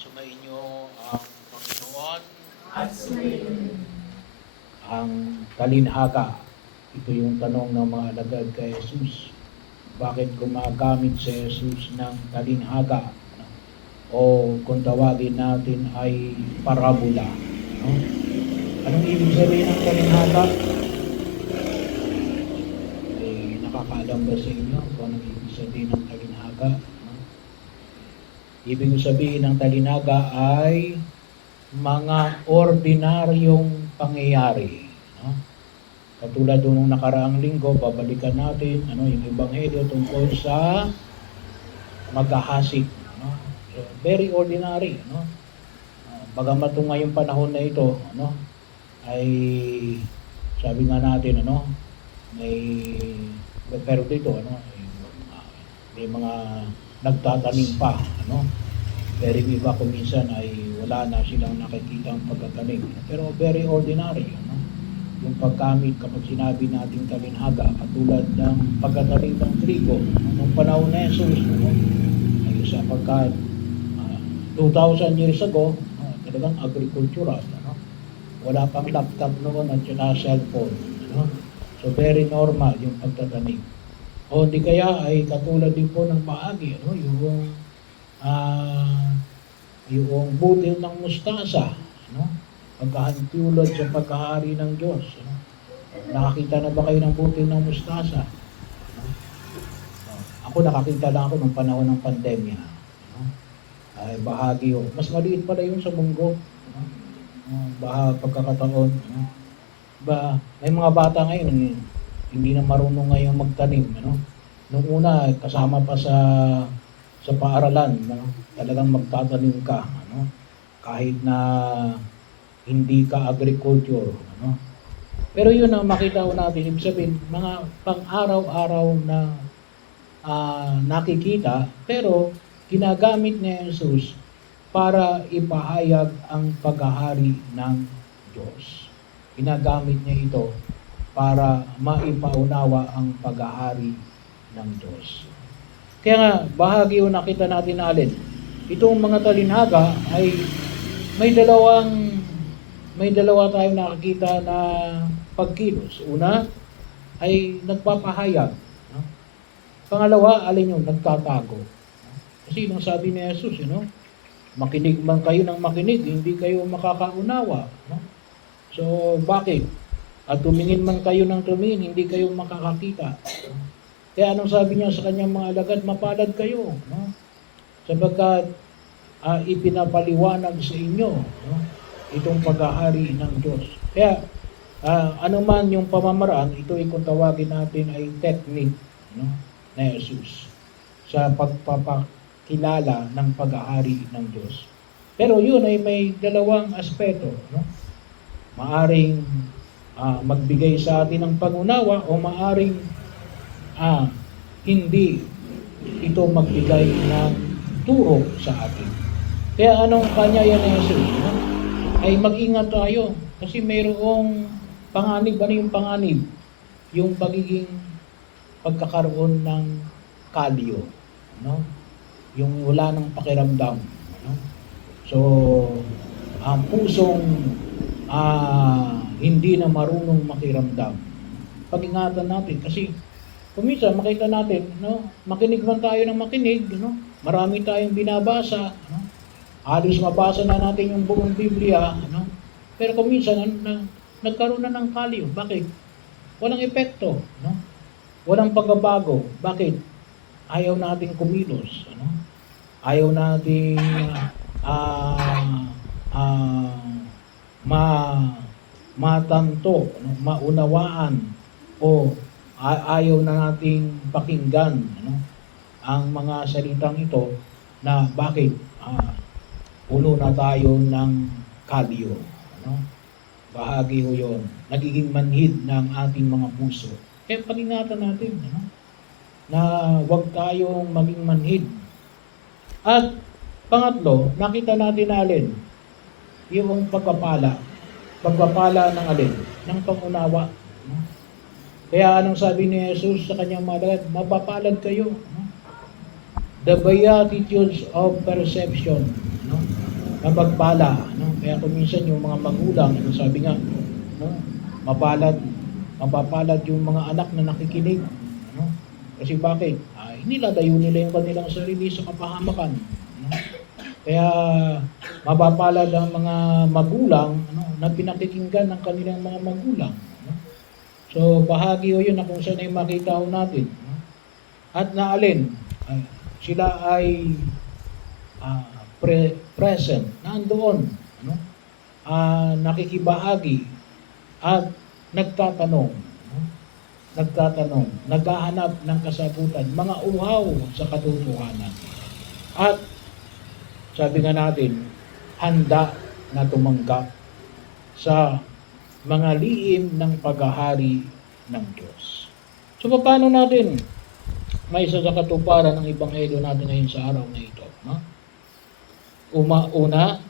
Sumainyo ang Panginoon. At sumayin. Ang talinhaga. Ito yung tanong ng mga alagad kay Jesus. Bakit gumagamit si Jesus ng talinhaga? O kung tawagin natin ay parabola. No? Anong ibig sabihin ng talinhaga? Nakakaalam ba sa inyo kung anong ibig sabihin ng talinhaga? No? Ibig sabihin ng talinhaga ay mga ordinaryong pangyayari. No? Katulad nung nakaraang linggo, babalikan natin yung ebanghelyo tungkol sa maghahasik. No? So, very ordinary. No? Bagamat ngayong panahon na ito, ay sabi nga natin, pero dito, may mga nagtatanim pa. Pero iba kung minsan ay wala na silang nakikita ang pagtatanim. Pero very ordinary. Yung paggamit kapag sinabi natin talinhaga, katulad ng pagtatanim ng trigo, nung panahon na Jesus, ay sapagkat 2,000 years ago, talagang agricultural. Wala pang laptop noon at saka cellphone. So very normal yung pagtatanim. O di kaya ay katulad din po ng bahagi, yung butil ng mustasa, pagkahantulad sa pagkahari ng Diyos. Nakakita na ba kayo ng butil ng mustasa? Ako nakakita lang ako nung panahon ng pandemya. Ay bahagi yun. Mas maliit pala yun sa munggo. Pagkakataon. May mga bata ngayon, hindi na marunong ngayon magtanim. Nung una, kasama pa sa paaralan, talagang magtatanim ka. Kahit na hindi ka agriculture. Pero yun ang makita ko natin, ibig sabihin, mga pang-araw-araw na nakikita, pero ginagamit ni Jesus para ipahayag ang paghahari ng Diyos. Ginagamit niya ito para maipaunawa ang paghahari ng Diyos. Kaya nga, bahagi yung nakita natin na alin. Itong mga talinhaga ay may dalawa tayong nakikita na pagkilos. Una ay nagpapahayag. Pangalawa, alin yung nagtatago. Kasi nung sabi ni Jesus, makinig man kayo ng makinig, hindi kayo makakaunawa. So, bakit? At tumingin man kayo ng tumingin, hindi kayo makakakita. Kaya anong sabi niya sa kanyang mga alagad? Mapalad kayo. Sapagkat ipinapaliwanag sa inyo itong paghahari ng Diyos. Kaya anuman yung pamamaraan, ito ay kung tawagin natin ay technique na Jesus sa pagpapakilala ng paghahari ng Diyos. Pero yun ay may dalawang aspeto. Maaring magbigay sa atin ng pangunawa o maaring hindi ito magbigay ng turo sa atin. Kaya anong kanya yan na Jesus? Ay mag-ingat tayo kasi mayroong panganib. Ano yung panganib? Yung pagiging pagkakaroon ng kalyo. Yung wala ng pakiramdam. So, ang pusong hindi na marunong makiramdam. Pag-ingatan natin kasi kuminsan makita natin, makinig man tayo ng makinig, marami tayong binabasa, halos mabasa na natin yung buong Biblia, pero kuminsan nagkaroon na ng kalyo. Bakit? Walang epekto, walang pagbabago. Bakit? Ayaw nating kumilos, ayaw nating matanto, maunawaan, o ayaw na nating pakinggan ang mga salitang ito na bakit puno na tayo ng kalyo. Bahagi ho yun. Nagiging manhid ng ating mga puso. Kaya pag-ingatan natin na huwag tayong maging manhid. At pangatlo, nakita natin na alin? Yung pagpapala. Pagpapala ng alin? Ng pangunawa. Kaya anong sabi ni Jesus sa kanyang mga alagad? Mapapalad kayo. The beatitudes of perception. no? Mapagpala, no? Kaya kung minsan yung mga magulang, ano sabi nga, no? Mapapalad yung mga anak na nakikinig, no? Kasi bakit? Nilalayo nila yung kanilang sarili sa kapahamakan, no? Kaya mapapalad ang mga magulang, ano, na pinakikinggan ng kanilang mga magulang, no? So bahagi o yun na kung saan ay makita ho natin, no? At naalin, sila ay present, nandoon, ano? Nakikibahagi at nagtatanong, no? Naghahanap ng kasagutan, mga uhaw sa katotohanan. At sabi nga natin, handa na tumanggap sa mga lihim ng paghahari ng Diyos. So paano natin may isa sa katuparan ng Ebanghelyo natin ngayon sa araw na ito? No? Una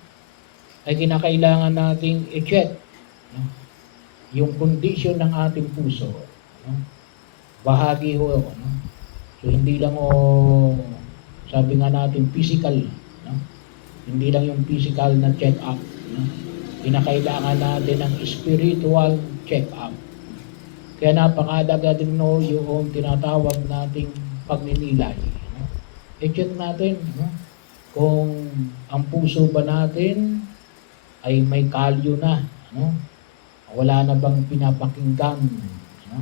ay kinakailangan nating i-check, no? Yung kondisyon ng ating puso. No? Bahagi ho, no? So hindi lang sabi nga natin physical, no? Hindi lang yung physical na check-up, no? Kinakailangan natin ng spiritual check-up. Kaya napakahalaga din yung tinatawag nating pagninilay, no? I-check natin, no? Kung ang puso ba natin ay may kalyo na, no? Wala na bang pinapakinggan, no?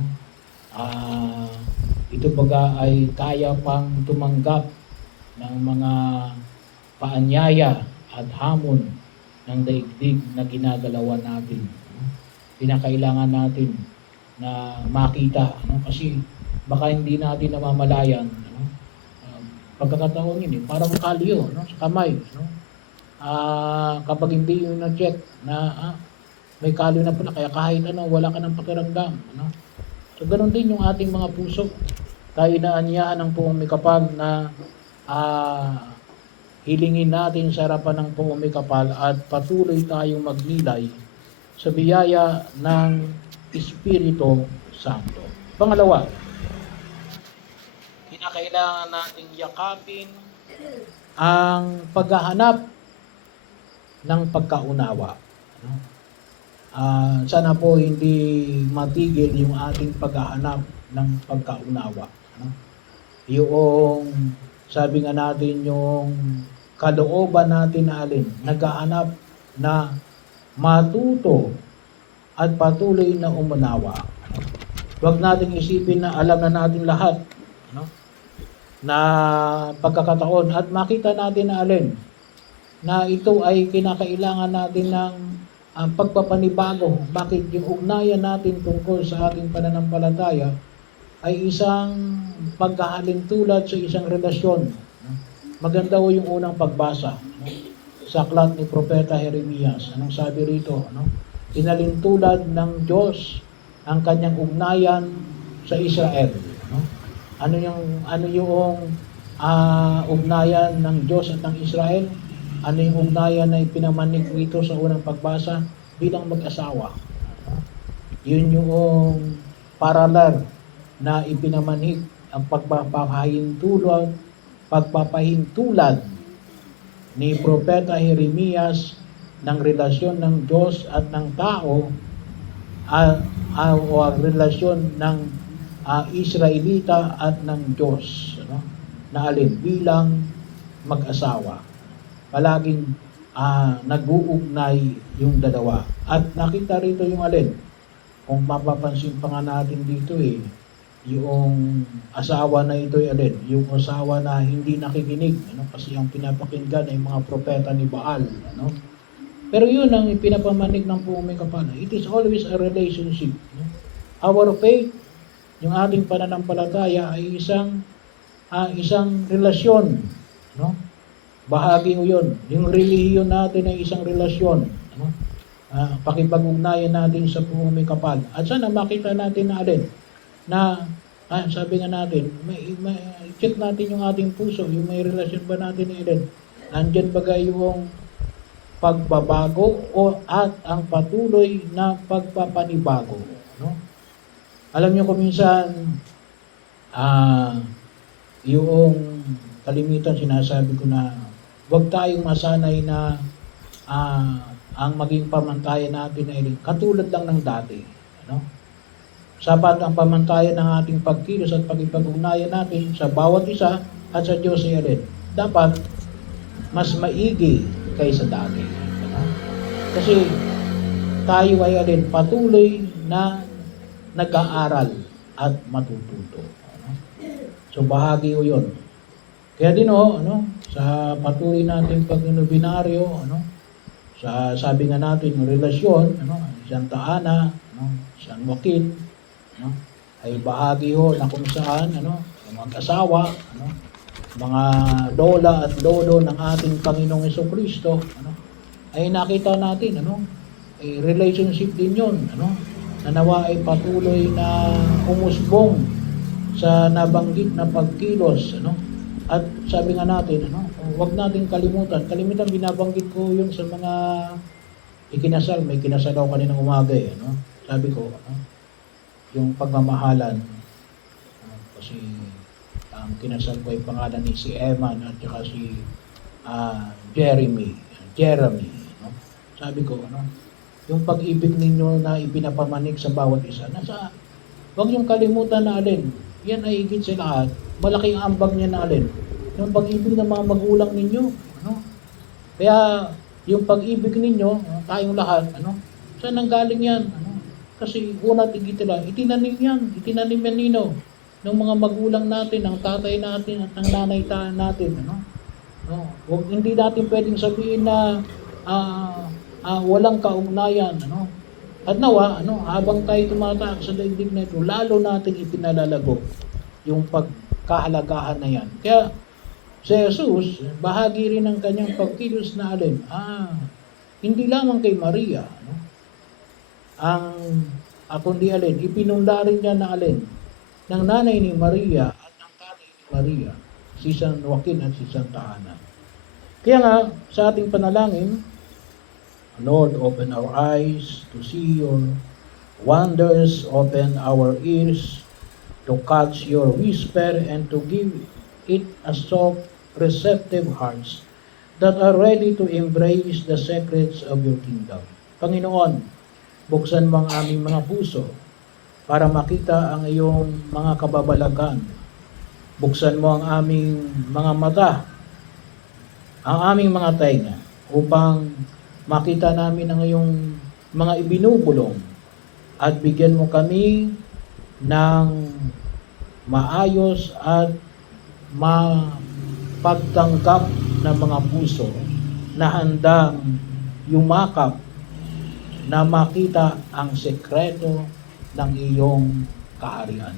Ito baga ay kaya pang tumanggap ng mga paanyaya at hamon ng daigdig na ginagalawan natin, no? Pinakailangan natin na makita, no? Kasi baka hindi natin namamalayan, no? Pagkakataon yun, parang kalyo, no? Sa kamay, no? Kapag hindi yun na-check na may kalyo na pala, kaya kahit wala ka ng pakiramdam, no? So ganoon din yung ating mga puso. Tayo inaanyahan ng Poong May Kapal na hilingin natin sa harapan ng Poong May Kapal at patuloy tayong magnilay sa biyaya ng Espiritu Santo. Pangalawa, kinakailangan nating yakapin ang paghahanap ng pagkaunawa, no? Sana po hindi matigil yung ating paghahanap ng pagkaunawa, no? Yung sabi nga natin yung kalooban natin na naghahanap na matuto at patuloy na umunawa. Huwag nating isipin na alam na natin lahat, no? Na pagkakataon at makita natin na ito ay kinakailangan natin ng pagpapanibago. Bakit? Yung ugnayan natin tungkol sa ating pananampalataya ay isang paghahalin tulad sa isang relasyon. Maganda ho yung unang pagbasa, no? Sa aklat ni Propeta Jeremias. Anong sabi rito? No? Inalintulad ng Diyos ang kanyang ugnayan sa Israel. No? Ano yung ugnayan ng Diyos at ng Israel? Ano yung ugnayan na ipinamanig rito sa unang pagbasa? Bilang mag-asawa. Yun yung paralel na ipinamanig ang pagpapahintulad ni Propeta Jeremias ng relasyon ng Diyos at ng tao o ang relasyon ng Israelita at ng Diyos, no? Na bilang mag-asawa. Palaging nag-uugnay yung dalawa. At nakita rito yung kung mapapansin pa nga natin dito yung asawa na ito yung asawa na hindi nakikinig, kasi ang pinapakinggan ay mga propeta ni Baal, Pero yun ang pinapamanig ng Poong May Kapal. It is always a relationship, Our faith, yung ating pananampalataya ay isang relasyon, Bahagi ko yun. Yung relihiyon natin ay isang relasyon, pakipag-ugnayan natin sa Poong May Kapal. At sana makita natin na sabi nga natin, check natin yung ating puso, yung may relasyon ba natin nandyan ba yung pagbabago at ang patuloy na pagpapanibago, Alam niyo kung minsan yung kalimitan sinasabi ko na huwag tayong masanay na ang maging pamantayan natin ay katulad lang ng dati. Ano? Sapat ang pamantayan ng ating pagkilos at pagkipag-ugnayan natin sa bawat isa at sa Diyos ay alin. Dapat mas maigi kaysa dati. Ano? Kasi tayo ay alin patuloy na nag-aaral at matututo. Ano? So bahagi o yun. Kaya din sa patuloy nating pag-nobinaryo, sa sabi nga natin, relasyon, Santa Ana, San Joaquin, ay bahagi na kung saan, mag-asawa, mga lola at lolo ng ating Panginoong Jesucristo, ay nakita natin, ay relationship din yun, na nawa ay patuloy na umusbong sa nabanggit na pagkilos, At sabi nga natin, huwag natin kalimutan binabanggit ko yun sa mga ikinasal, may kinasal ako kaninang umaga Sabi ko, yung pagmamahalan, kasi ang kinasal ko ay pangalan ni si Eman at saka si Jeremy. Sabi ko, yung pag-ibig ninyo na ipinapamanik sa bawat isa, huwag yung kalimutan na alin, yan ay higit sa lahat, malaking ambag niya na alin, yung pag-ibig ng mga magulang ninyo. Kaya yung pag-ibig ninyo, tayong lahat, saan nanggaling yan? Kasi una tigitila, itinanim yan nino, ng mga magulang natin, ng tatay natin at ng nanay natin. Huwag hindi natin pwedeng sabihin na walang kaugnayan. At nawa, habang tayo tumataak sa daigdig na ito, lalo natin ipinalalago yung pagkahalagahan na yan. Kaya si Jesus, bahagi rin ng kanyang pagkilos na alin, hindi lamang kay Maria, kundi alin, ipinunda rin niya na alin, ng nanay ni Maria at ng tatay ni Maria, si San Joaquin at si Santa Ana. Kaya nga, sa ating panalangin, Lord, open our eyes to see your wonders, open our ears to catch your whisper and to give it a soft, receptive hearts that are ready to embrace the secrets of your kingdom. Panginoon, buksan mo ang aming mga puso para makita ang iyong mga kababalagan. Buksan mo ang aming mga mata, ang aming mga tainga, upang makita namin ang iyong mga ibinubulong at bigyan mo kami ng maayos at mapagtanggap na mga puso na handang yumakap na makita ang sekreto ng iyong kaharian.